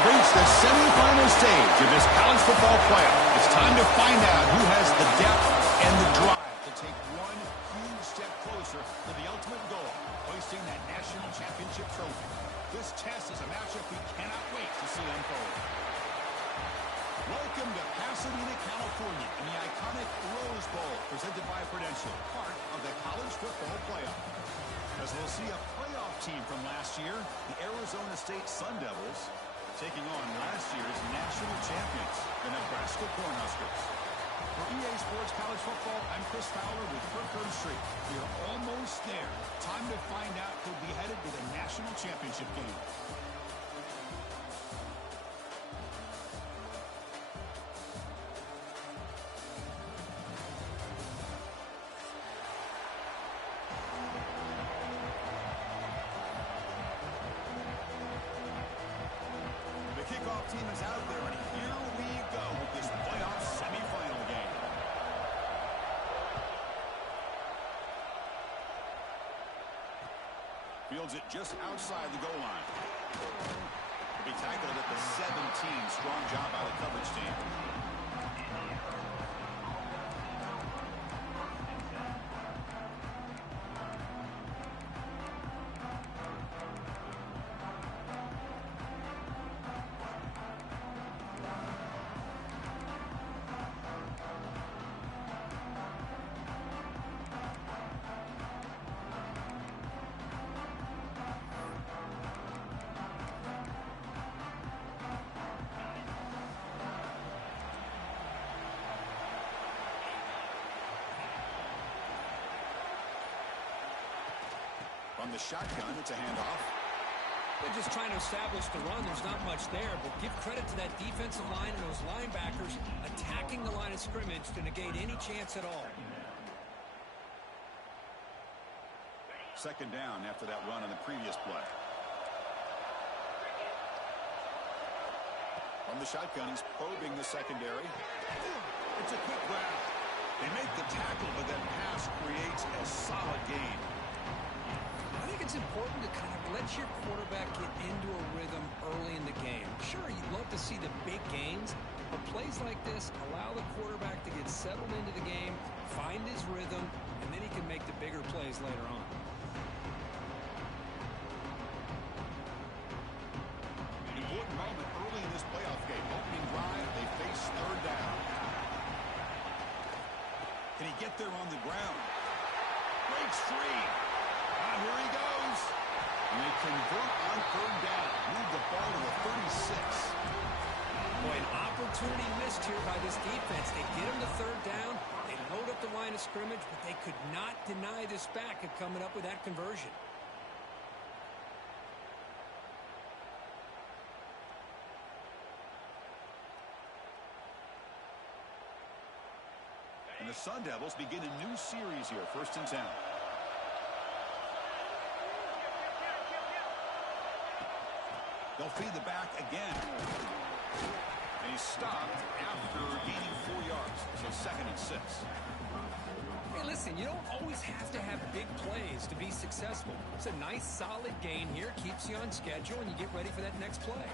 have reached the semifinal stage of this college football playoff. It's time to find out who has the depth and the drive to take one huge step closer to the ultimate goal, hoisting that national championship trophy. This test is a matchup we cannot wait to see unfold. Welcome to Pasadena, California, in the iconic Rose Bowl, presented by Prudential, part of the college football playoff. As we'll see a playoff team from last year, the Arizona State Sun Devils, taking on last year's national champions, the Nebraska Cornhuskers. For EA Sports College Football, I'm Chris Fowler with Kirk Street. We are almost there. Time to find out who'll be headed to the national championship game. Kickoff team is out there, and here we go with this playoff semifinal game. Fields it just outside the goal line. He'll be tackled at the 17. Strong job by the coverage team. From the shotgun, it's a handoff. They're just trying to establish the run. There's not much there, but give credit to that defensive line and those linebackers attacking the line of scrimmage to negate any chance at all. Second down after that run on the previous play. From the shotgun, he's probing the secondary. It's a quick grab. They make the tackle, but that pass creates a solid gain. I think it's important to kind of let your quarterback get into a rhythm early in the game. Sure, you'd love to see the big gains, but plays like this allow the quarterback to get settled into the game, find his rhythm, and then he can make the bigger plays later on. Important moment early in this playoff game. Opening drive, they face third down. Can he get there on the ground? Breaks free. Here he goes. And they convert on third down. Move the ball to the 36. Boy, an opportunity missed here by this defense. They get him to third down. They load up the line of scrimmage, but they could not deny this back of coming up with that conversion. And the Sun Devils begin a new series here. 1st and 10. They'll feed the back again. And he's stopped after gaining 4 yards. So 2nd and 6. Hey, listen, you don't always have to have big plays to be successful. It's a nice, solid gain here. Keeps you on schedule, and you get ready for that next play.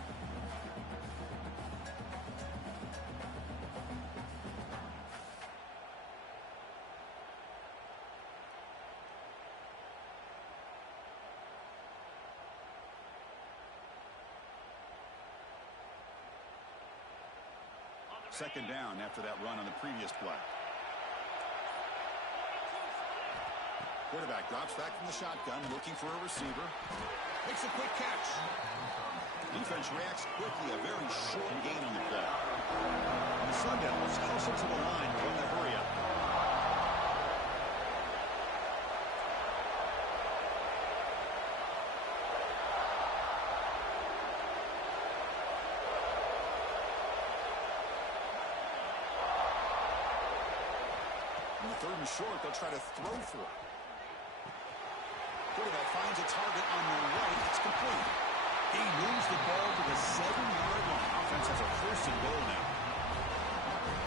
Second down after that run on the previous play. Quarterback drops back from the shotgun, looking for a receiver. Makes a quick catch. Defense reacts quickly, a very short gain on the play. And the Sun Devils closer to the line to run the hurry up. Third and short, they'll try to throw for it. Quarterback finds a target on the right. It's complete. He moves the ball to the 7-yard line. Offense has a 1st and goal now.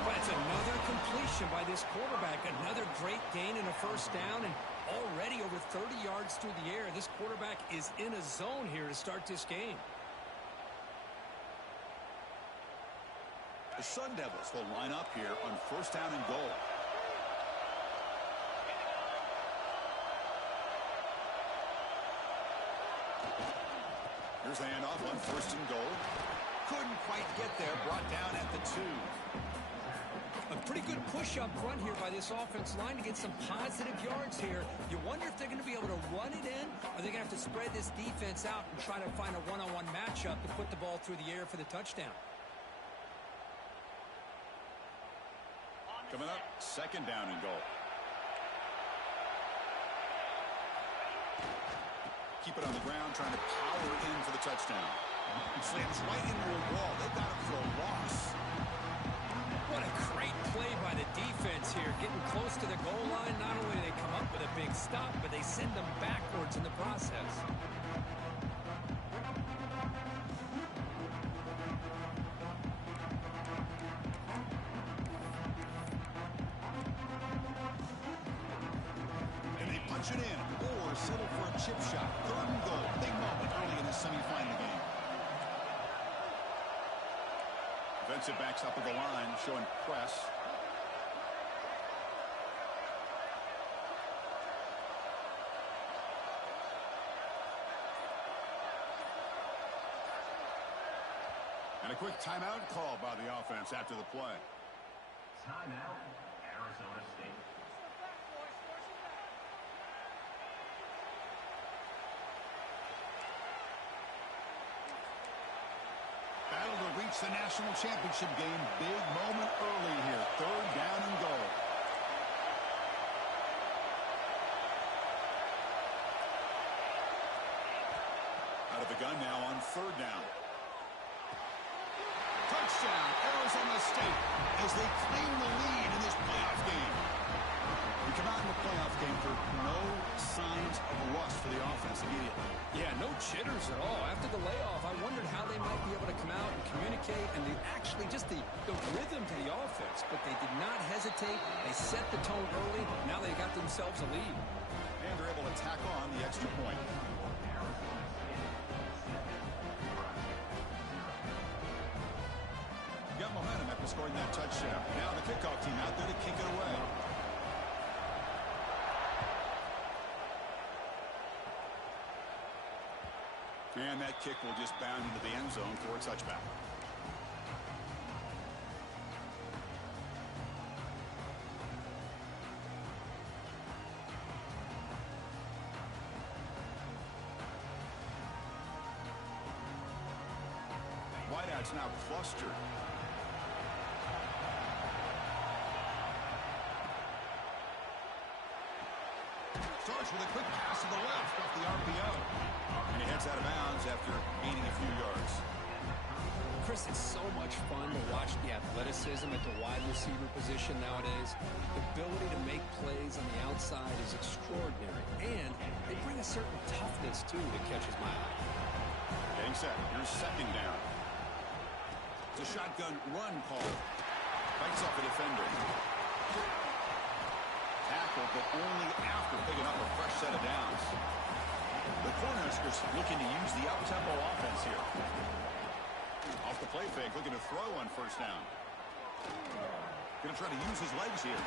But it's another completion by this quarterback. Another great gain in a 1st down, and already over 30 yards through the air. This quarterback is in a zone here to start this game. The Sun Devils will line up here on first down and goal. Here's the handoff on first and goal. Couldn't quite get there. Brought down at the 2. A pretty good push up front here by this offense line to get some positive yards here. You wonder if they're going to be able to run it in, or they're going to have to spread this defense out and try to find a one-on-one matchup to put the ball through the air for the touchdown. Coming up, second down and goal. Keep it on the ground, trying to power in for the touchdown. Slams right into a wall. They got him for a loss. What a great play by the defense here. Getting close to the goal line, not only do they come up with a big stop, but they send them backwards in the process. And they punch it in or settle for a chip shot. Third and goal. Big moment early in the semifinal game. Defensive backs up at the line, showing press. And a quick timeout call by the offense after the play. Timeout, Arizona State. Battle to reach the national championship game. Big moment early here. Third down and goal. Out of the gun now on third down. Touchdown, Arizona State, as they claim the lead in this playoff game. We come out in the playoff game for no signs of rust for the offense immediately. Yeah, no jitters at all. After the layoff, I wondered how they might be able to come out and communicate, and actually just the rhythm to the offense. But they did not hesitate. They set the tone early. Now they got themselves a lead. And they're able to tack on the extra point. Got momentum after scoring that touchdown. Now the kickoff team out there to kick it away. And that kick will just bound into the end zone for a touchback. Wideouts now clustered. Starts with a quick pass to the left off the RPO. And he heads out of bounds after gaining a few yards. Chris, it's so much fun to watch the athleticism at the wide receiver position nowadays. The ability to make plays on the outside is extraordinary. And they bring a certain toughness, too, that catches my eye. Getting set. Here's second down. It's a shotgun run call. Fights off a defender. Tackle, but only after picking up a fresh set of downs. The Cornhuskers looking to use the up-tempo offense here. Off the play fake, looking to throw on first down. Going to try to use his legs here.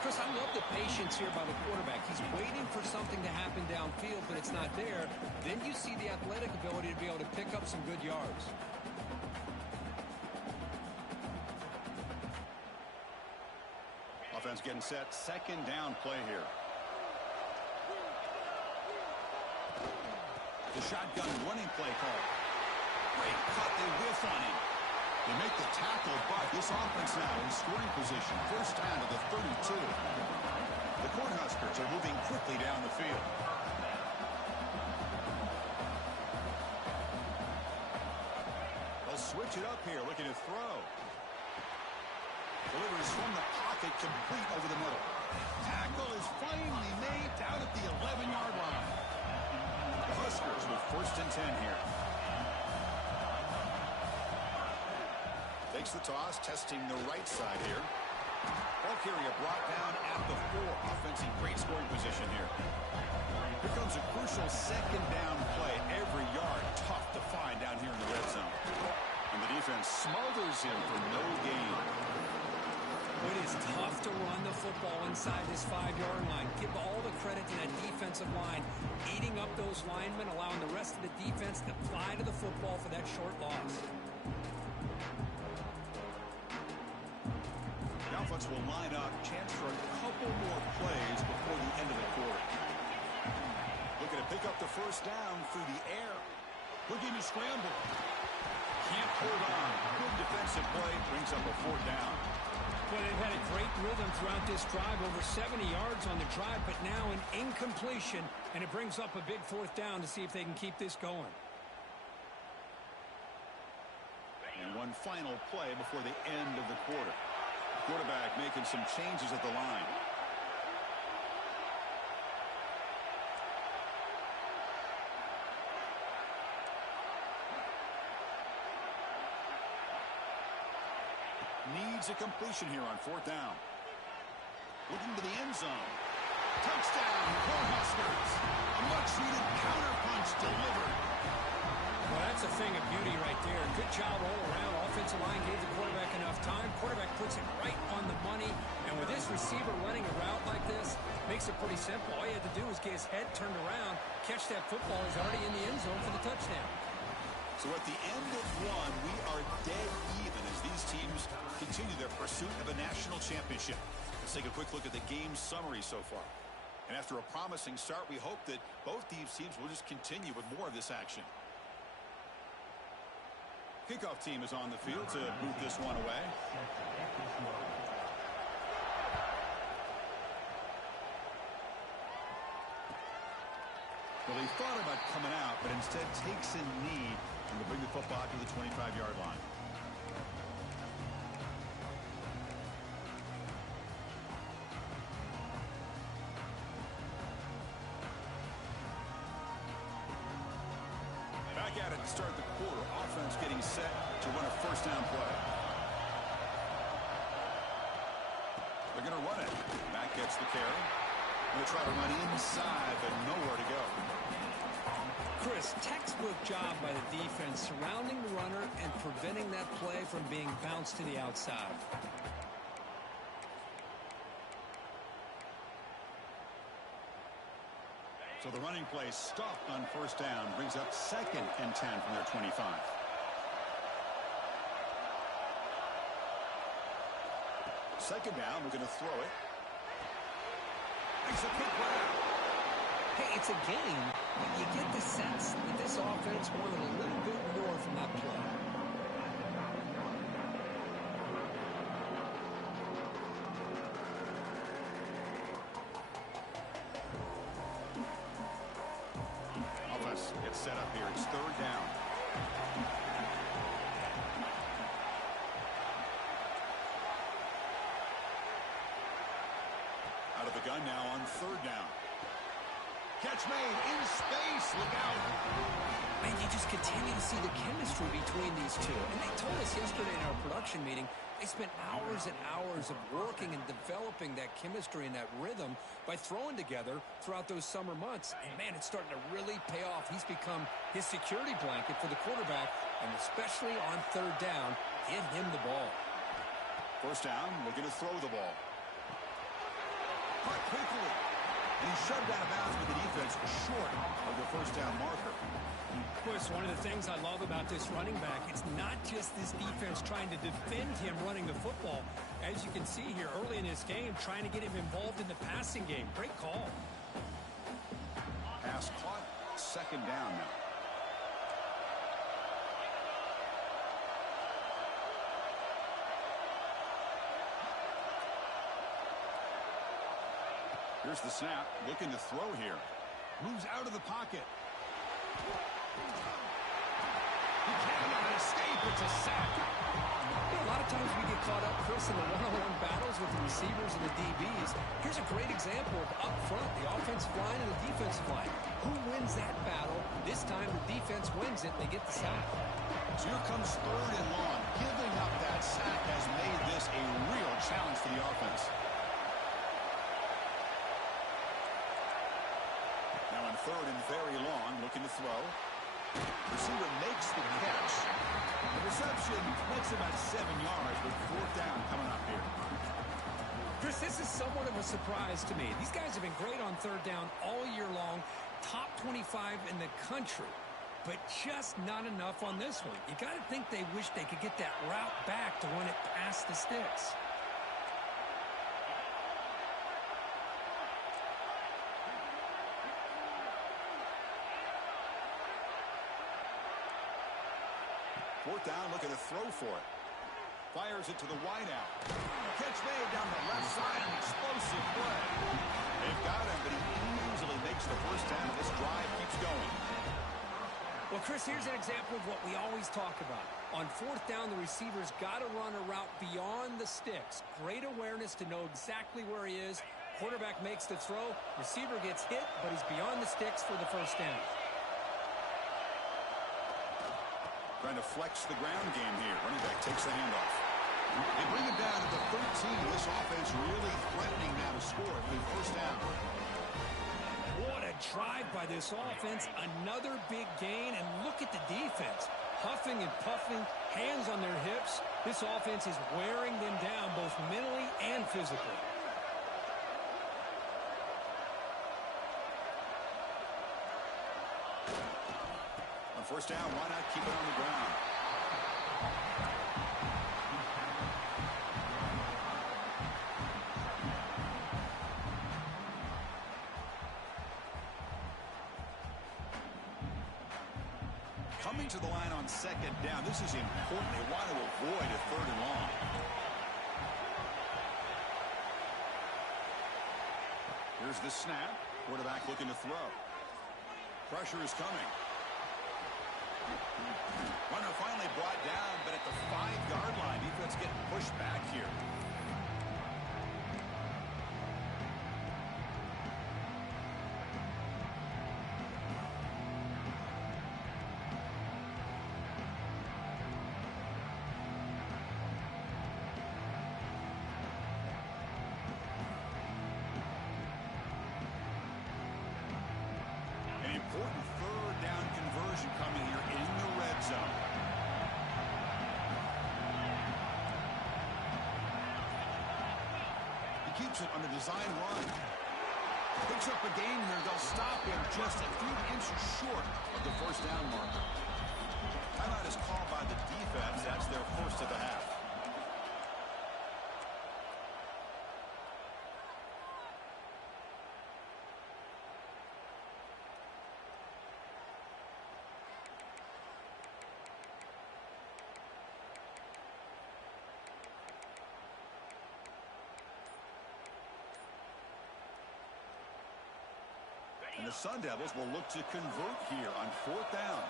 Chris, I love the patience here by the quarterback. He's waiting for something to happen downfield, but it's not there. Then you see the athletic ability to be able to pick up some good yards. Offense getting set. Second down play here. The shotgun running play call. Great cut. They whiff on him. They make the tackle, but this offense now in scoring position. First down to the 32. The Cornhuskers are moving quickly down the field. They'll switch it up here, looking to throw. Delivers from the pocket, complete over the middle. Tackle is finally made down at the 11-yard line. The Huskers with first and 10 here. Takes the toss, testing the right side here. Ball carrier brought down at the 4. Offense in great scoring position here. Here comes a crucial second down play. Every yard tough to find down here in the red zone. And the defense defense smothers him for no gain. It is tough to run the football inside this 5-yard line. Give all the credit to that defensive line, eating up those linemen, allowing the rest of the defense to fly to the football for that short loss. The offense will line up. Chance for a couple more plays before the end of the quarter. Looking to pick up the first down through the air. Looking to scramble. Can't hold on. Good defensive play. Brings up a 4th down. Well, they've had a great rhythm throughout this drive, over 70 yards on the drive, but now an incompletion, and it brings up a big 4th down to see if they can keep this going. And one final play before the end of the quarter. The quarterback making some changes at the line. Needs a completion here on 4th down. Looking to the end zone. Touchdown, Cornhuskers. A much-needed counterpunch delivered. Well, that's a thing of beauty right there. Good job all around. Offensive line gave the quarterback enough time. Quarterback puts it right on the money. And with this receiver running a route like this, makes it pretty simple. All you had to do was get his head turned around, catch that football. He's already in the end zone for the touchdown. So at the end of one, we are dead even as these teams continue their pursuit of a national championship. Let's take a quick look at the game summary so far. And after a promising start, we hope that both these teams will just continue with more of this action. Kickoff team is on the field to move this one away. Well, he thought about coming out, but instead takes a knee and will bring the football to the 25-yard line. Back at it to start the quarter. Offense getting set to run a 1st down play. They're going to run it. Back gets the carry. Going to try to run inside, but nowhere to go. Chris, textbook job by the defense surrounding the runner and preventing that play from being bounced to the outside. So the running play stopped on 1st down, brings up 2nd and 10 from their 25. Second down, we're going to throw it. Makes a quick grab. Hey, it's a game, but you get the sense that this offense wanted a little bit more from that play. Offense gets set up here. It's 3rd down. Out of the gun now on 3rd down. Catch made in space. Look out. Man, you just continue to see the chemistry between these two. And they told us yesterday in our production meeting, they spent hours and hours of working and developing that chemistry and that rhythm by throwing together throughout those summer months. And, man, it's starting to really pay off. He's become his security blanket for the quarterback, and especially on 3rd down, get him the ball. 1st down, looking to throw the ball. Caught quickly. And he's shoved out of bounds with the defense short of the 1st down marker. Of course, one of the things I love about this running back, it's not just this defense trying to defend him running the football. As you can see here early in this game, trying to get him involved in the passing game. Great call. Pass caught. 2nd down now. Here's the snap. Looking to throw here. Moves out of the pocket. He cannot escape. It's a sack. A lot of times we get caught up, Chris, in the one-on-one battles with the receivers and the DBs. Here's a great example of up front, the offensive line and the defensive line. Who wins that battle? This time the defense wins it, and they get the sack. So here comes 3rd and long. Giving up that sack has made this a real challenge for the offense. Now on 3rd and very long, looking to throw. Receiver makes the catch. The reception That's about 7 yards with 4th down coming up here. Chris, this is somewhat of a surprise to me. These guys have been great on 3rd down all year long, top 25 in the country, but just not enough on this one. You got to think they wish they could get that route back to run it past the sticks. Fourth down, looking to throw for it. Fires it to the wideout. Catch made down the left side. An explosive play. They've got him, but he easily makes the first down. This drive keeps going. Well, Chris, here's an example of what we always talk about. On 4th down, the receiver's got to run a route beyond the sticks. Great awareness to know exactly where he is. Quarterback makes the throw. Receiver gets hit, but he's beyond the sticks for the first down. Trying to flex the ground game here. Running back takes the handoff. They bring him down to the 13. This offense really threatening now to score at the first down. What a drive by this offense. Another big gain, and look at the defense. Huffing and puffing, hands on their hips. This offense is wearing them down both mentally and physically. On first down, why not keep it on the ground? Coming to the line on 2nd down. This is important. They want to avoid a 3rd and long. Here's the snap. Quarterback looking to throw. Pressure is coming. Runner finally brought down, but at the 5-yard line, defense getting pushed back here. An important 3rd down conversion coming here in the red zone. He keeps it on the design run. Picks up a gain here. They'll stop him just a few inches short of the first down marker. Timeout is called by the defense. That's their first of the half. And the Sun Devils will look to convert here on 4th down.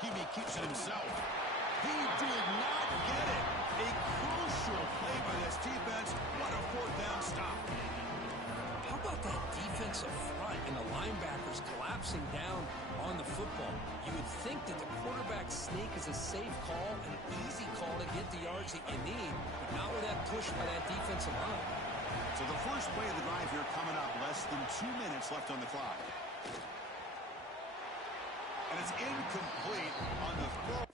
Hebe keeps it himself. He did not get it. A crucial play by this defense. What a 4th down stop. How about that defensive front and the linebackers collapsing down on the football? You would think that the quarterback sneak is a safe call, an easy call to get the yards that you need, but not with that push by that defensive line. So the first play of the drive here coming up. Less than 2 minutes left on the clock. And it's incomplete on the throw.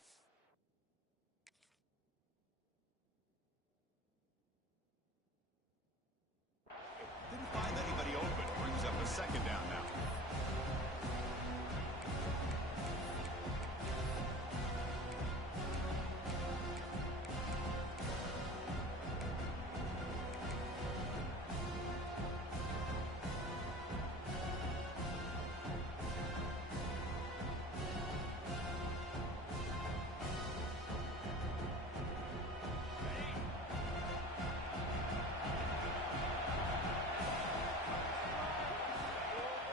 Didn't find anybody open. Brings up a 2nd down now.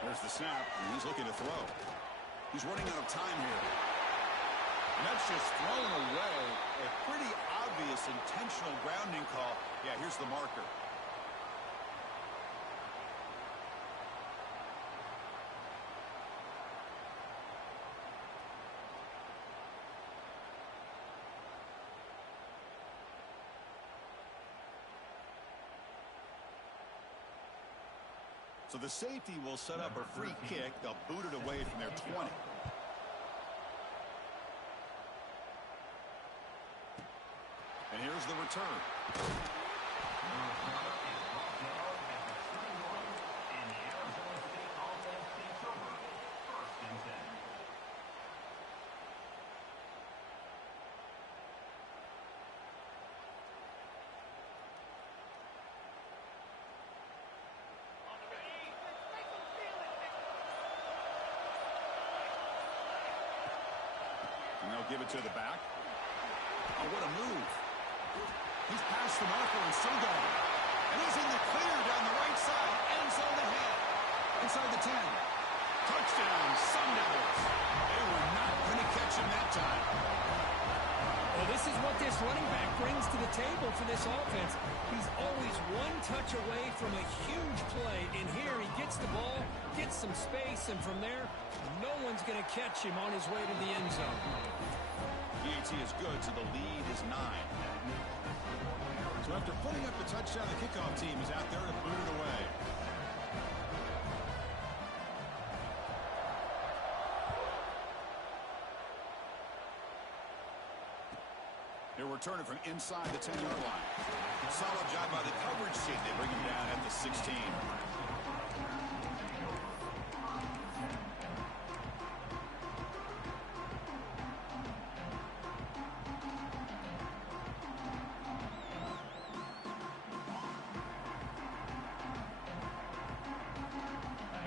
There's the snap, and he's looking to throw. He's running out of time here. And that's just thrown away. A pretty obvious intentional grounding call. Yeah, here's the marker. So the safety will set up a free kick. They'll boot it away from their 20. Here's the return. And they'll give it to the back. Oh, what a move. He's past the marker and still going. And he's in the clear down the right side. End zone ahead. Inside the 10. Touchdown, Sun Devils. They were not going to catch him that time. Well, this is what this running back brings to the table for this offense. He's always one touch away from a huge play. And here he gets the ball, gets some space, and from there, no one's going to catch him on his way to the end zone. PAT is good, so the lead is 9. So after putting up the touchdown, the kickoff team is out there to boot it away. They're returning from inside the 10-yard line. Solid job by the coverage team. They bring him down at the 16.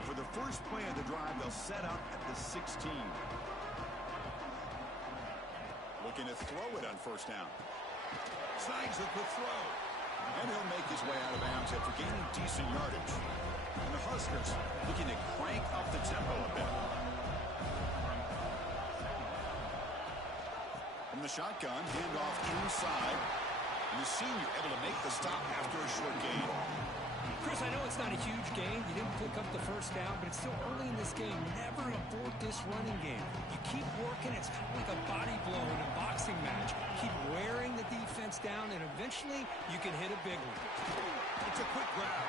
For the first play of the drive, they'll set up at the 16. Looking to throw it on first down. Snags it with throw. And he'll make his way out of bounds after gaining decent yardage. And the Huskers looking to crank up the tempo a bit. From the shotgun, handoff inside. And the senior able to make the stop after a short gain. Chris, I know it's not a huge gain. You didn't pick up the first down, but it's still early in this game. Never abort this running game. You keep working. It's kind of like a body blow in a boxing match. Keep wearing the defense down, and eventually you can hit a big one. It's a quick grab.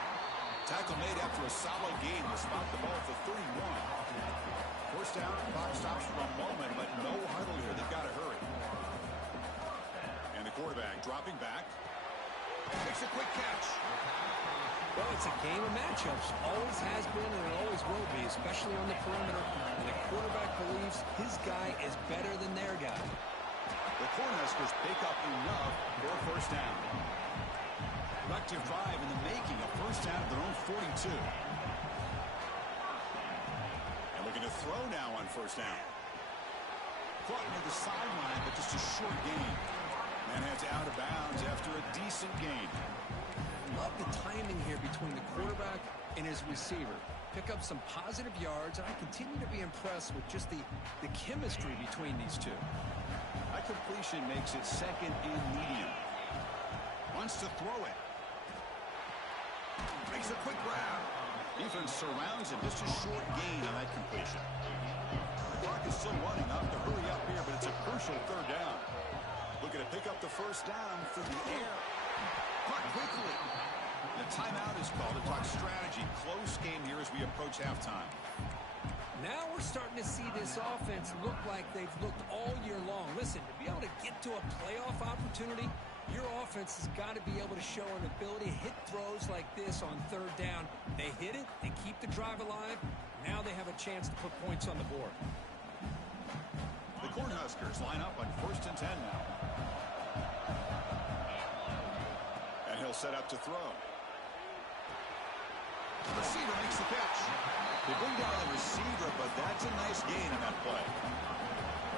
Tackle made after a solid gain to spot the ball for 31. First down, clock stops for a moment, but no huddle here. They've got to hurry. And the quarterback dropping back. Makes a quick catch. Well, it's a game of matchups. Always has been and it always will be, especially on the perimeter. And the quarterback believes his guy is better than their guy. The Cornhuskers pick up enough for a first down. Collective drive in the making, a first down at their own 42. And looking to throw now on first down. Caught near the sideline, but just a short gain. And heads out of bounds after a decent gain. Love the timing here between the quarterback and his receiver. Pick up some positive yards, and I continue to be impressed with just the chemistry between these two. That completion makes it second and medium. Wants to throw it. Makes a quick grab. Defense surrounds him. Just a short gain on that completion. The clock is still running. Up to hurry up here, but it's a crucial third down. Looking to pick up the first down through the air. Caught quickly. The timeout is called to talk strategy. Close game here as we approach halftime. Now we're starting to see this offense look like they've looked all year long. Listen, to be able to get to a playoff opportunity, your offense has got to be able to show an ability to hit throws like this on third down. They hit it, they keep the drive alive. Now they have a chance to put points on the board. The Cornhuskers line up on 1st and 10 now. And he'll set up to throw. The receiver makes the catch. They bring down the receiver, but that's a nice gain on that play.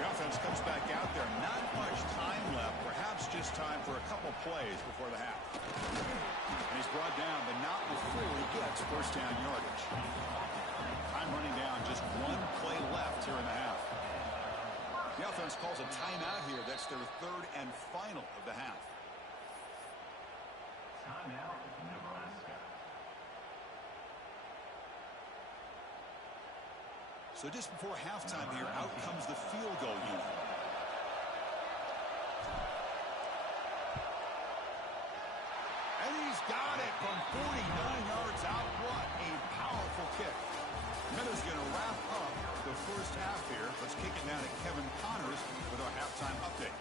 The offense comes back out there. Not much time left. Perhaps just time for a couple plays before the half. And he's brought down, but not before he gets first down yardage. Time running down. Just one play left here in the half. The offense calls a timeout here. That's their third and final of the half. Timeout, Nebraska. So just before halftime here, out comes the field goal unit. And he's got it from 49 yards out. What a powerful kick. Miller's going to wrap up the first half here. Let's kick it down to Kevin Connors with our halftime update.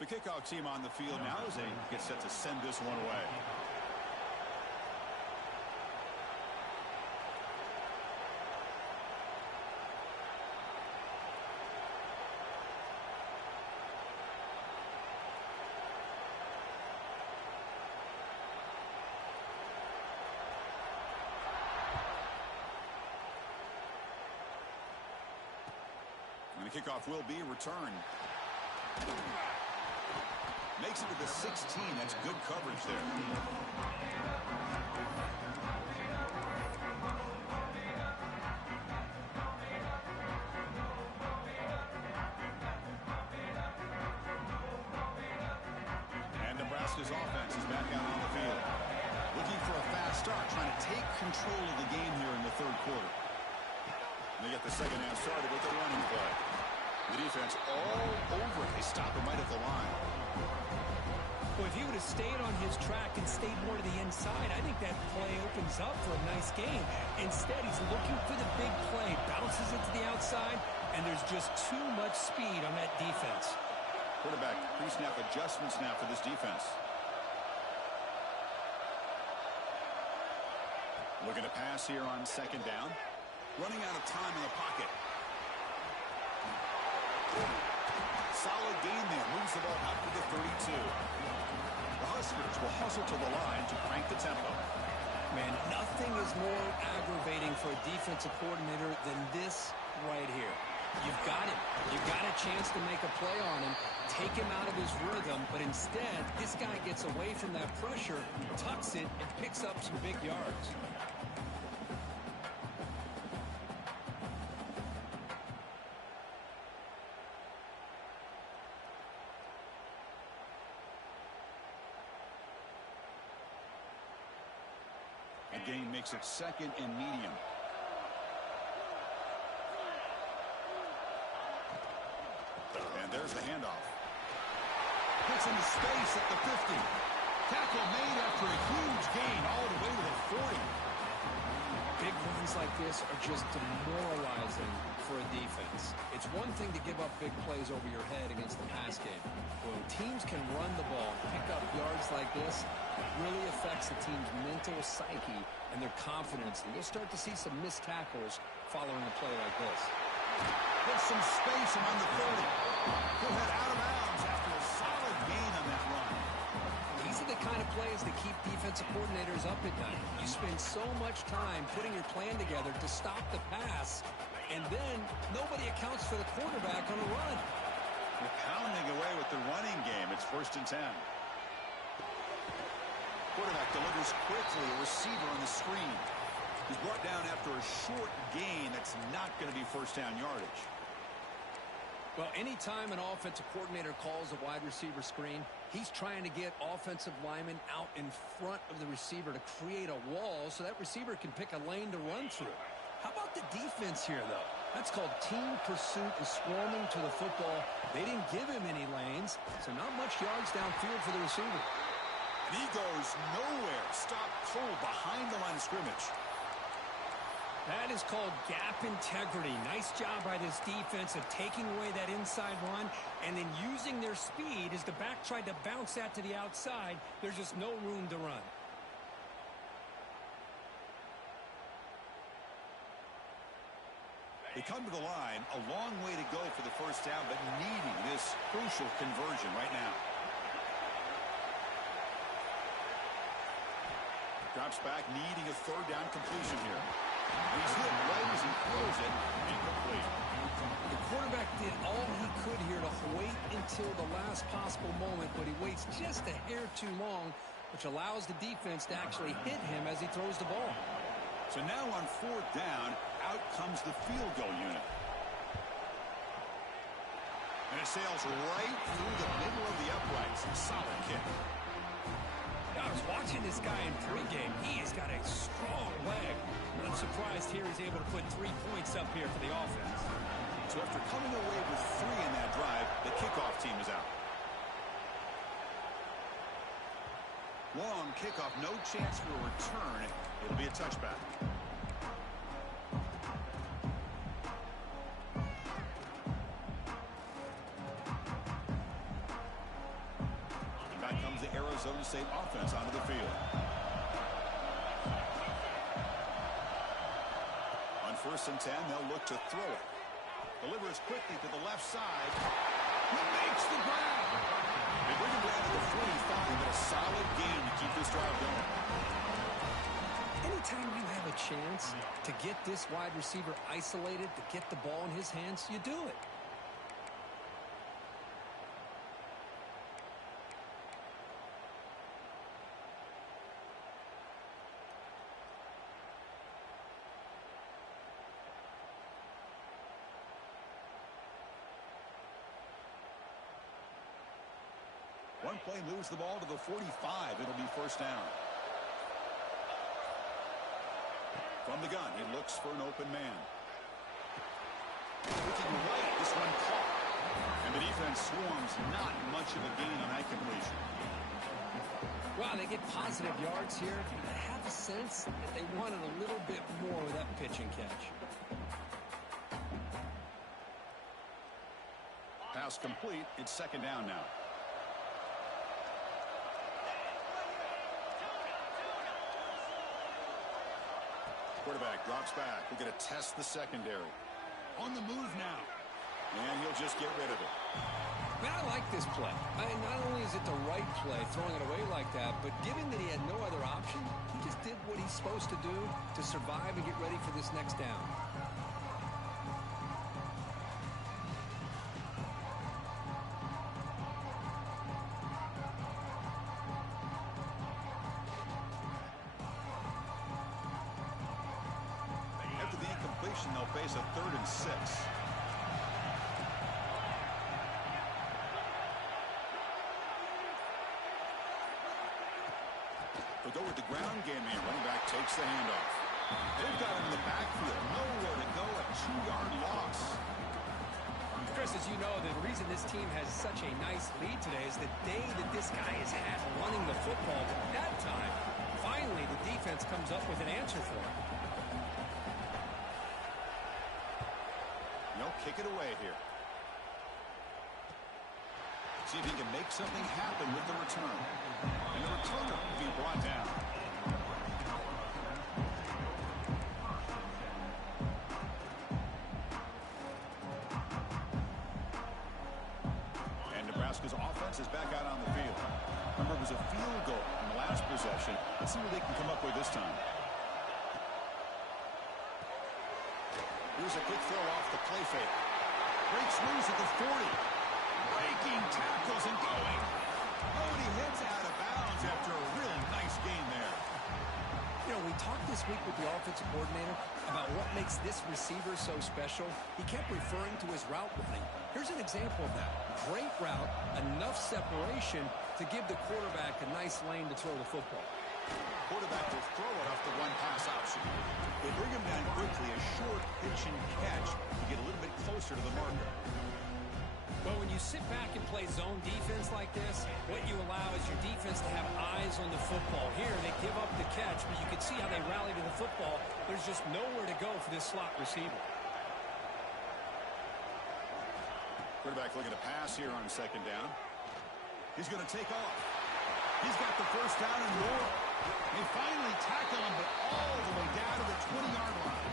The kickoff team on the field now as they get set to send this one away. And the kickoff will be returned. Makes it to the 16. That's good coverage there. And Nebraska's offense is back out on the field. Looking for a fast start, trying to take control of the game here in the third quarter. And they get the second half started with a running play. The defense all over it. They stop him right at the line. Well, if he would have stayed on his track and stayed more to the inside, I think that play opens up for a nice game. Instead, he's looking for the big play, bounces it to the outside, and there's just too much speed on that defense. Quarterback pre-snap adjustments now for this defense. Looking to pass here on second down. Running out of time in the pocket. Solid gain there. Moves the ball out to the 32. The Huskers will hustle to the line to crank the tempo. Man, nothing is more aggravating for a defensive coordinator than this right here. You've got him. You've got a chance to make a play on him, take him out of his rhythm, but instead, this guy gets away from that pressure, tucks it, and picks up some big yards. The game makes it second and medium. And there's the handoff. Puts into space at the 50. Tackle made after a huge gain all the way to the 40. Big runs like this are just demoralizing for a defense. It's one thing to give up big plays over your head against the pass game. When teams can run the ball, pick up yards like this, it really affects the team's mental psyche and their confidence. And you'll start to see some missed tackles following a play like this. Put some space around the 30. He'll head out of bounds after a solid gain on that run. These are the kind of plays that keep defensive coordinators up at night. You spend so much time putting your plan together to stop the pass, and then nobody accounts for the quarterback on a run. They're pounding away with the running game. It's 1st and 10. Quarterback delivers quickly, a receiver on the screen. He's brought down after a short gain. That's not going to be first down yardage. Well, anytime an offensive coordinator calls a wide receiver screen, he's trying to get offensive linemen out in front of the receiver to create a wall so that receiver can pick a lane to run through. How about the defense here, though? That's called team pursuit and swarming to the football. They didn't give him any lanes, so not much yards downfield for the receiver. And he goes nowhere. Stop cold behind the line of scrimmage. That is called gap integrity. Nice job by this defense of taking away that inside run and then using their speed as the back tried to bounce that to the outside. There's just no room to run. They come to the line, a long way to go for the first down, but needing this crucial conversion right now. Drops back, needing a third down completion here. He's hit right as he throws it, incomplete. The quarterback did all he could here to wait until the last possible moment, but he waits just a hair too long, which allows the defense to actually hit him as he throws the ball. So now on 4th down, out comes the field goal unit. And it sails right through the middle of the uprights. Solid kick. I was watching this guy in pregame. He has got a strong leg. Not surprised here he's able to put 3 points up here for the offense. So after coming away with 3 in that drive, the kickoff team is out. Long kickoff, no chance for a return. It'll be a touchback. Arizona State offense onto the field. On 1st and 10, they'll look to throw it. Delivers quickly to the left side. He makes the grab. They bring him down to the 45, but a solid gain to keep this drive going. Anytime you have a chance to get this wide receiver isolated, to get the ball in his hands, you do it. One play moves the ball to the 45. It'll be 1st down. From the gun, he looks for an open man. Looking right, this one caught. And the defense swarms. Not much of a gain on that completion. Wow, they get positive yards here. I have a sense that they wanted a little bit more with that pitch and catch. Pass complete. It's 2nd down now. Quarterback drops back. We're going to test the secondary. On the move now. And he'll just get rid of it. Man, I like this play. Not only is it the right play, throwing it away like that, but given that he had no other option, he just did what he's supposed to do to survive and get ready for this next down. They'll face a 3rd and 6. They'll go with the ground game here. Running back takes the handoff. They've got him in the backfield. Nowhere to go. A 2-yard loss. Chris, as you know, the reason this team has such a nice lead today is the day that this guy has had running the football. But that time, finally, the defense comes up with an answer for him. Kick it away here. See if he can make something happen with the return. And the returner will be brought down. And Nebraska's offense is back out on the field. Remember, it was a field goal in the last possession. Let's see what they can come up with this time. Here's a quick throw off the play fake. Breaks loose at the 40. Breaking tackles and going. Oh, and he hits out of bounds after a really nice gain there. You know, we talked this week with the offensive coordinator about what makes this receiver so special. He kept referring to his route running. Here's an example of that. Great route, enough separation to give the quarterback a nice lane to throw the football. Quarterback will throw it off the one-pass option. They bring him down quickly, a short pitch and catch to get a little bit closer to the marker. But when you sit back and play zone defense like this, what you allow is your defense to have eyes on the football. Here, they give up the catch, but you can see how they rally to the football. There's just nowhere to go for this slot receiver. Quarterback looking to pass here on 2nd down. He's going to take off. He's got the 1st down and more. They finally tackle him, but all the way down to the 20-yard line.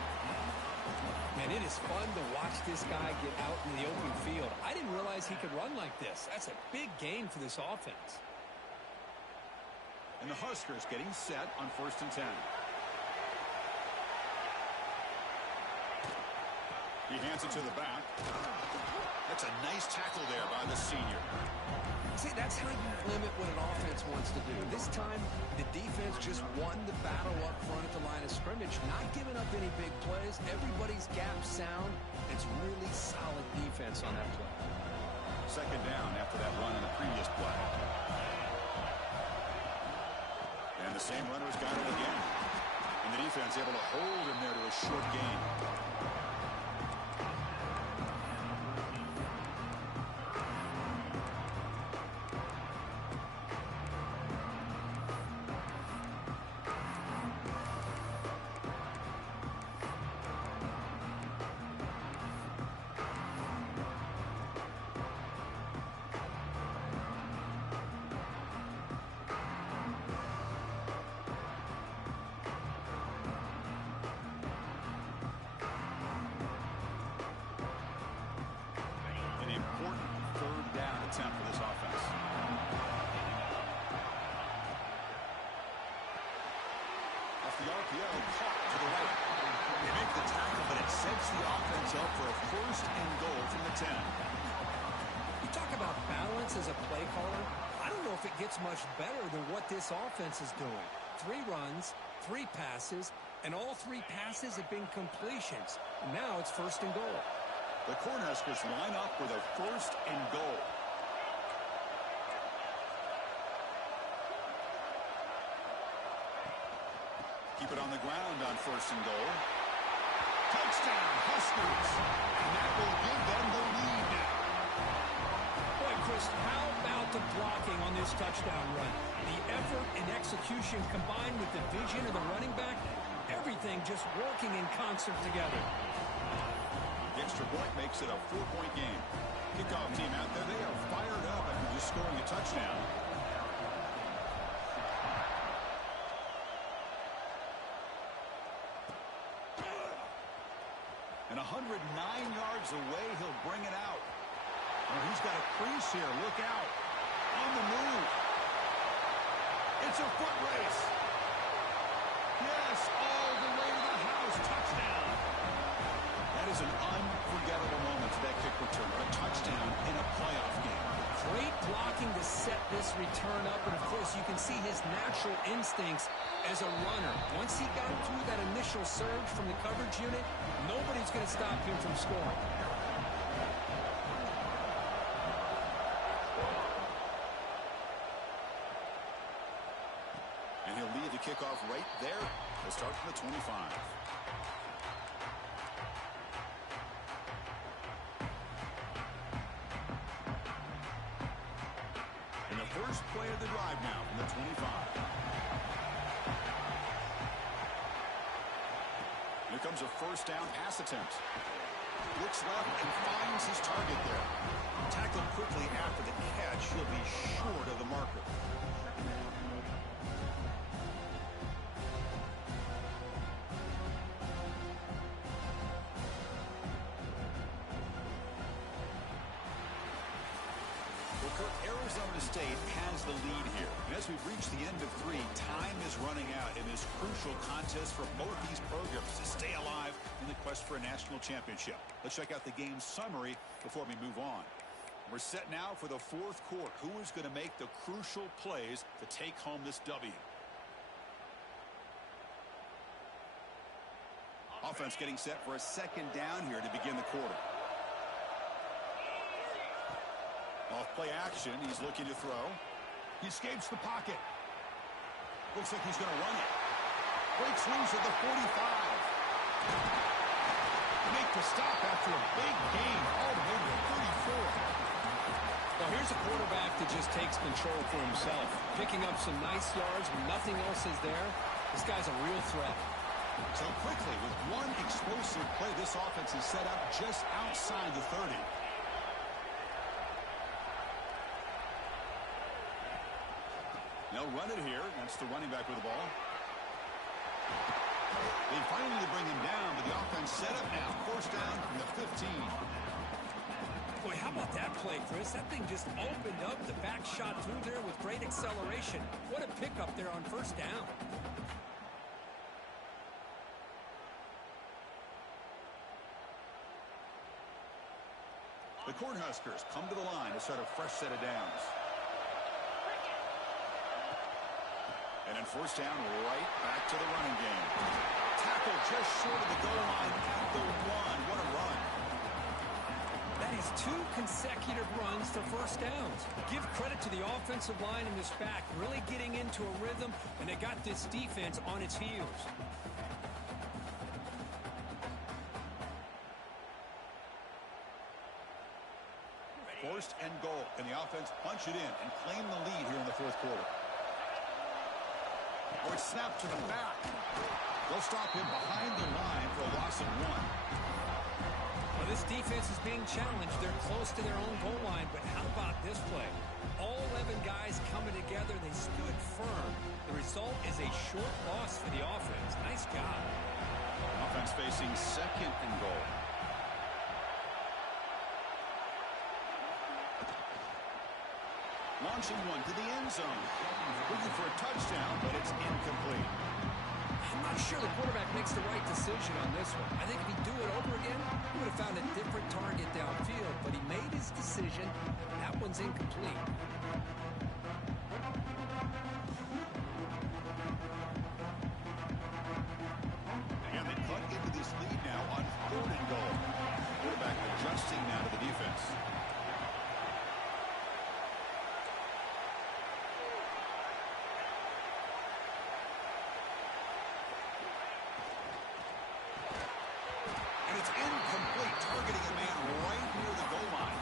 Man, it is fun to watch this guy get out in the open field. I didn't realize he could run like this. That's a big gain for this offense. And the Huskers getting set on 1st and 10. He hands it to the back. That's a nice tackle there by the senior. See, that's how you limit what an offense wants to do. This time, the defense just won the battle up front at the line of scrimmage, not giving up any big plays. Everybody's gap sound. It's really solid defense on that play. 2nd down after that run in the previous play. And the same runner's got it again. And the defense able to hold him there to a short gain. throw caught to the right. They make the tackle, but it sets the offense up for a first and goal from the 10. You talk about balance as a play caller. I don't know if it gets much better than what this offense is doing. 3 runs, 3 passes, and all 3 passes have been completions. And now it's first and goal. The Cornhuskers line up with a first and goal. Keep it on the ground on first and goal. Touchdown, Huskers. And that will give them the lead now. Boy, Chris, how about the blocking on this touchdown run? The effort and execution combined with the vision of the running back, everything just working in concert together. The extra point makes it a 4-point game. Kickoff team out there, they are fired up after just scoring a touchdown. And 109 yards away, he'll bring it out. Oh, he's got a crease here. Look out. On the move. It's a foot race. Yes, all the way to the house. Touchdown. That is an unforgettable moment for that kick return. A touchdown in a playoff game. Great blocking to set this return up, and of course you can see his natural instincts as a runner. Once he got through that initial surge from the coverage unit, nobody's going to stop him from scoring. And he'll lead the kickoff right there. He'll start from the 25. First play of the drive now from the 25. Here comes a first down pass attempt. Looks left and finds his target there. Tackled quickly after the catch. He'll be short of the marker. Arizona State has the lead here. And as we've reached the end of 3, time is running out in this crucial contest for both these programs to stay alive in the quest for a national championship. Let's check out the game summary before we move on. We're set now for the 4th quarter. Who is going to make the crucial plays to take home this W? Offense getting set for a second down here to begin the quarter. Off play action, he's looking to throw. He escapes the pocket. Looks like he's going to run it. Breaks loose at the 45. Make the stop after a big gain all the way to the 34. Well, here's a quarterback that just takes control for himself. Picking up some nice yards when nothing else is there. This guy's a real threat. So quickly, with one explosive play, this offense is set up just outside the 30. They'll run it here. That's the running back with the ball. They finally bring him down, but the offense set up now. First down from the 15. Boy, how about that play, Chris? That thing just opened up. The back shot through there with great acceleration. What a pickup there on first down. The Cornhuskers come to the line to start a fresh set of downs. And then first down, right back to the running game. Tackle just short of the goal line at the 1. What a run. That is 2 consecutive runs for first downs. Give credit to the offensive line and this back, really getting into a rhythm, and they got this defense on its heels. First and goal, and the offense punch it in and claim the lead here in the 4th quarter. Or it's snapped to the back. They'll stop him behind the line for a loss of 1. Well, this defense is being challenged. They're close to their own goal line, but how about this play? All 11 guys coming together. They stood firm. The result is a short loss for the offense. Nice job. Offense facing second and goal. Launching one to the end zone. Looking for a touchdown, but it's incomplete. I'm not sure the quarterback makes the right decision on this one. I think if he'd do it over again, he would have found a different target downfield, but he made his decision. That one's incomplete. And they cut into this lead now on 3rd and goal. Quarterback adjusting now to the defense. It's incomplete, targeting a man right near the goal line.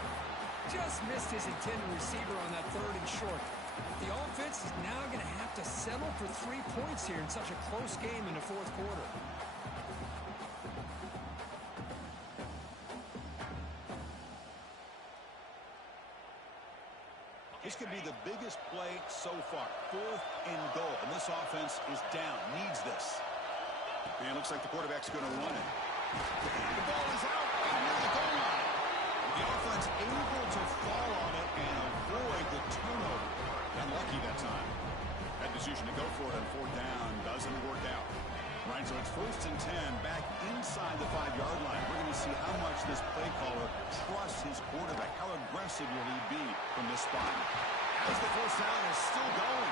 Just missed his intended receiver on that 3rd and short. The offense is now going to have to settle for 3 points here in such a close game in the 4th quarter. This could be the biggest play so far. 4th and goal, and this offense is down, needs this. And it looks like the quarterback's going to run it. The ball is out right near the goal line. The offense able to fall on it and avoid the turnover. Unlucky that time. That decision to go for it on 4th down doesn't work out. Right, so it's 1st and 10 back inside the 5-yard line. We're going to see how much this play caller trusts his quarterback. How aggressive will he be from this spot? As the 1st down is still going.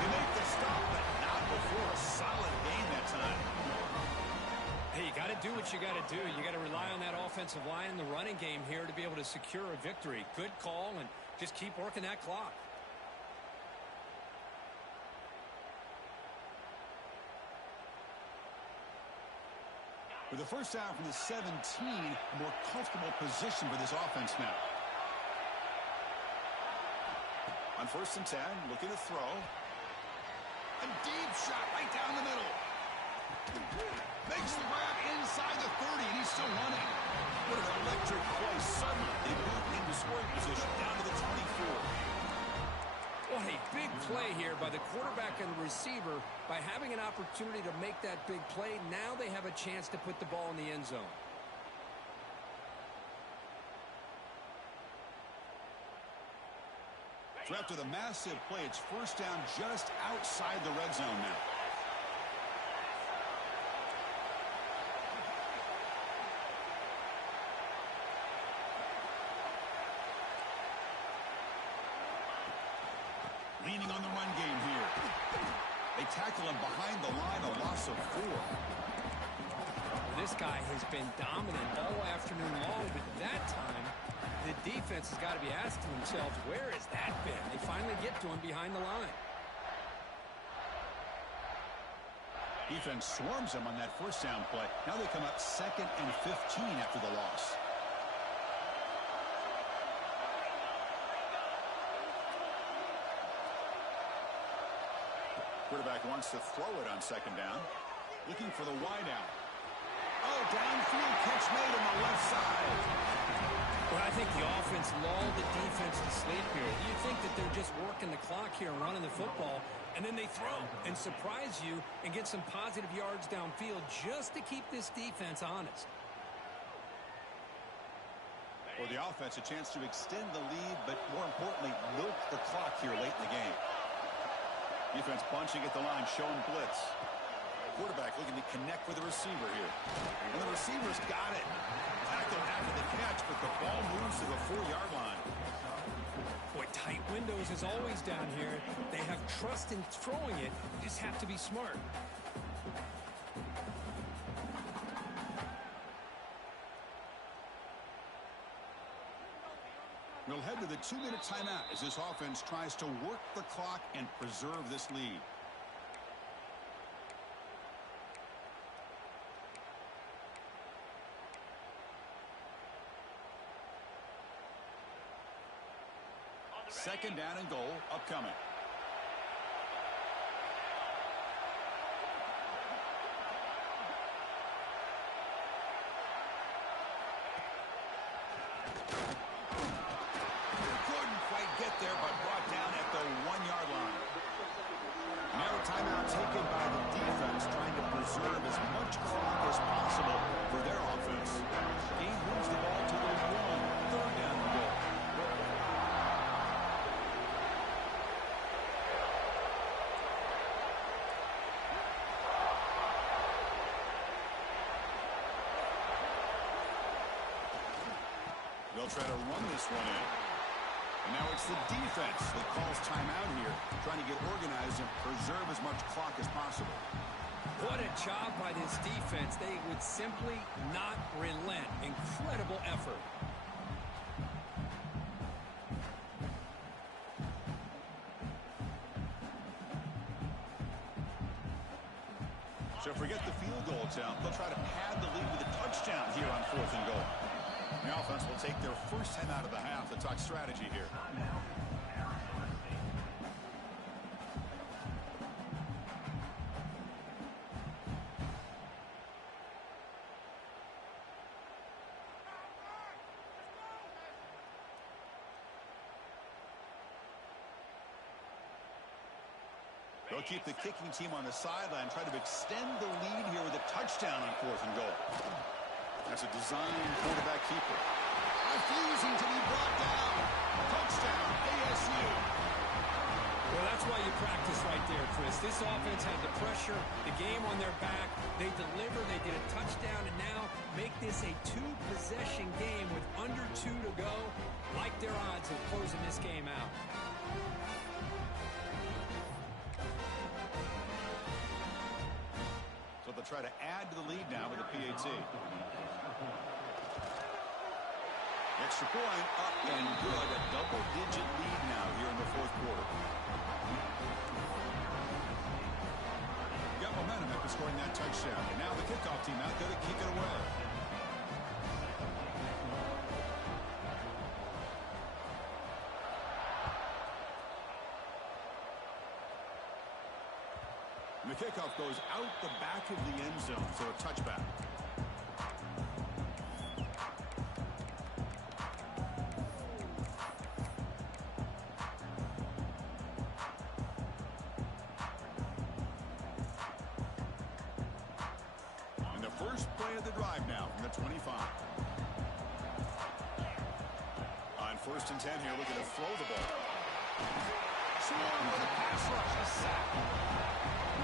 They make the stop, but not before a solid gain that time. Hey, you got to do what you got to do. You got to rely on that offensive line in the running game here to be able to secure a victory. Good call, and just keep working that clock. With the 1st down from the 17, a more comfortable position for this offense now. On 1st and 10, looking to throw. A deep shot right down the middle. Makes the grab inside the 30, and he's still running. What an electric play. Suddenly, they move into scoring position down to the 24. What a big play here by the quarterback and the receiver. By having an opportunity to make that big play, now they have a chance to put the ball in the end zone. So after the massive play, it's 1st down just outside the red zone now. Leaning on the run game here. They tackle him behind the line, a loss of 4. This guy has been dominant all afternoon long, but that time, the defense has got to be asking themselves, where has that been? They finally get to him behind the line. Defense swarms him on that 1st down play. Now they come up 2nd and 15 after the loss. Quarterback wants to throw it on 2nd down. Looking for the wide out. Oh, downfield catch made on the left side. Well, I think the offense lulled the defense to sleep here. You think that they're just working the clock here and running the football, and then they throw and surprise you and get some positive yards downfield just to keep this defense honest. For the offense, a chance to extend the lead, but more importantly, milk the clock here late in the game. Defense bunching at the line, showing blitz. Quarterback looking to connect with the receiver here. And the receiver's got it. Tackled after the catch, but the ball moves to the 4-yard line. Boy, tight windows as always down here. They have trust in throwing it. You just have to be smart. We'll head to the 2-minute timeout as this offense tries to work the clock and preserve this lead. Second down and goal upcoming. Get there, but brought down at the 1-yard line. Now a timeout taken by the defense, trying to preserve as much clock as possible for their offense. Game moves the ball to the 1, 3rd down and goal. They'll try to run this one in. And now it's the defense that calls timeout here, trying to get organized and preserve as much clock as possible. What a job by this defense. They would simply not relent. Incredible effort. So forget the field goal attempt. They'll try to pad the lead with a touchdown here on 4th and goal. The offense will take their first time out of the half to talk strategy here. They'll keep the kicking team on the sideline, try to extend the lead here with a touchdown on 4th and goal. That's a design quarterback keeper. Refusing to be brought down. Touchdown, ASU. Well, that's why you practice right there, Chris. This offense had the pressure, the game on their back. They delivered, they get a touchdown, and now make this a two-possession game with under 2 to go. Like their odds of closing this game out. So they'll try to add to the lead now with a PAT. Extra point, up and good. A double-digit lead now here in the 4th quarter. Got momentum after scoring that touchdown. And now the kickoff team out there to kick it away. And the kickoff goes out the back of the end zone, so a touchback. And the first play of the drive now from the 25. On 1st and 10 here, looking to throw the ball. Swarm with a pass rush, a sack.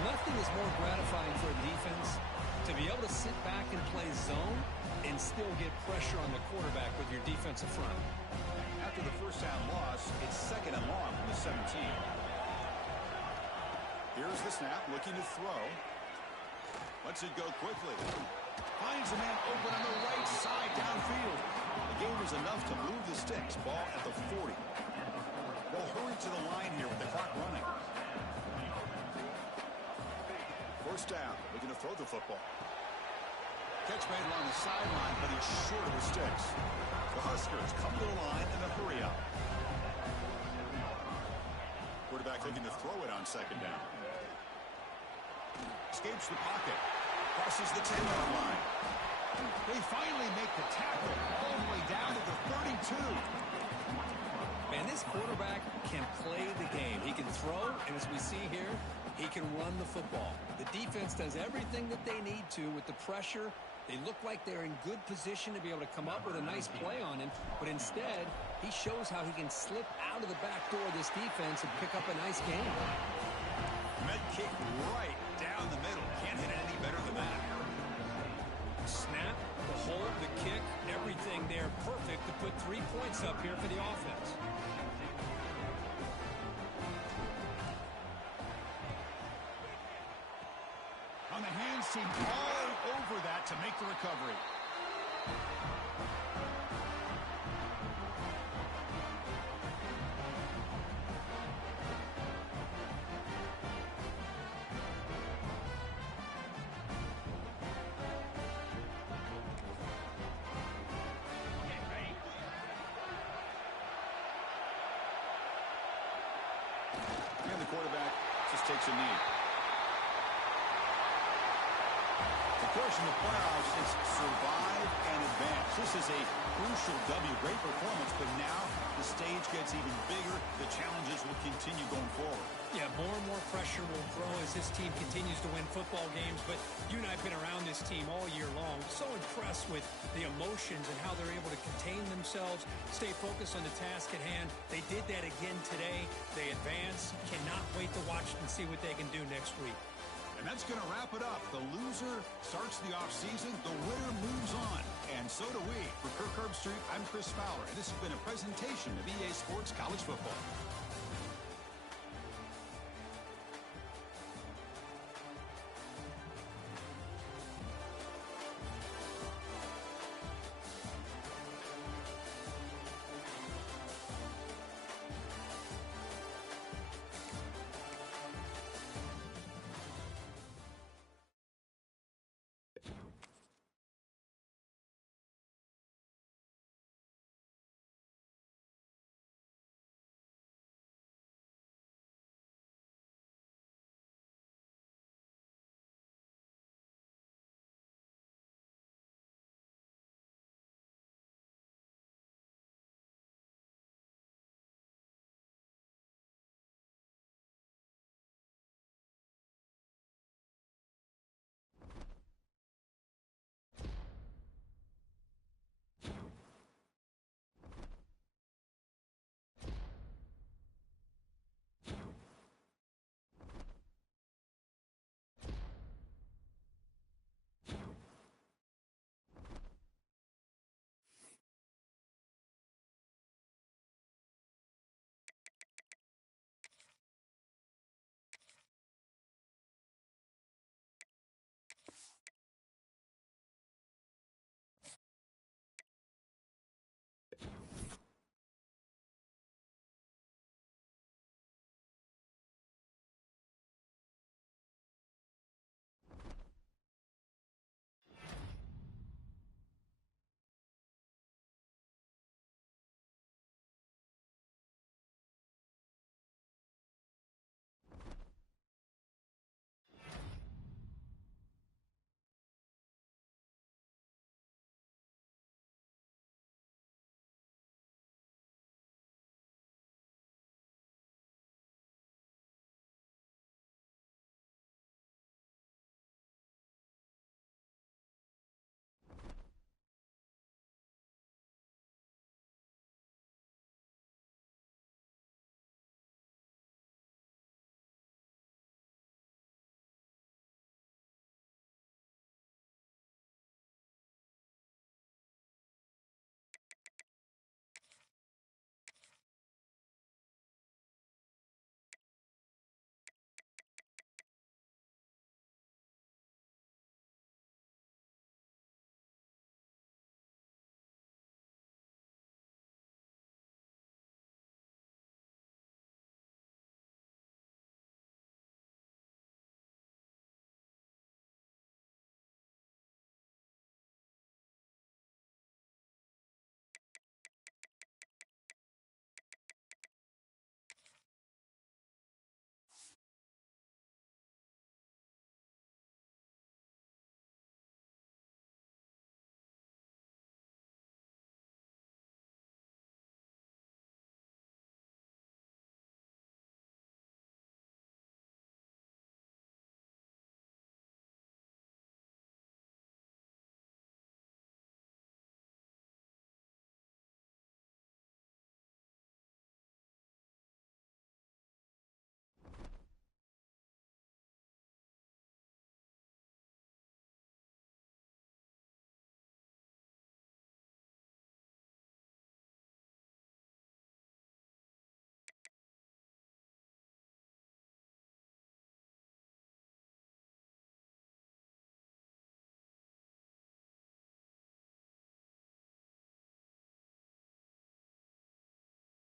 Nothing is more gratifying for a defense to be able to sit back and play zone and still get pressure on the quarterback with your defensive front. After the first down loss, it's 2nd and long from the 17. Here's the snap, looking to throw. Lets it go quickly. Finds a man open on the right side downfield. The game is enough to move the sticks. Ball at the 40. They'll hurry to the line here with the clock running. First down, looking to throw the football. Catch made along the sideline, but he's short of the sticks. The Huskers come to the line in a hurry up. Quarterback looking to throw it on 2nd down. Escapes the pocket. Crosses the 10-yard line. They finally make the tackle all the way down to the 32. Man, this quarterback can play the game. He can throw, and as we see here, he can run the football. The defense does everything that they need to with the pressure. They look like they're in good position to be able to come up with a nice play on him, but instead, he shows how he can slip out of the back door of this defense and pick up a nice game. Med kick right down the middle. Can't hit it any better than that. Snap, the hold, the kick, everything there perfect to put 3 points up here for the offense. On the hands team all over that to make the recovery. And the quarterback just takes a knee. The course in the playoffs is survive and advance. This is a crucial W. Great performance, but now the stage gets even bigger. The challenges will continue going forward. Yeah, more and more pressure will grow as this team continues to win football games, but you and I have been around this team all year long. So impressed with the emotions and how they're able to contain themselves, stay focused on the task at hand. They did that again today. They advance. Cannot wait to watch and see what they can do next week. And that's going to wrap it up. The loser starts the offseason. The winner moves on. And so do we. For Kirk Herbstreit, I'm Chris Fowler, and this has been a presentation of EA Sports College Football.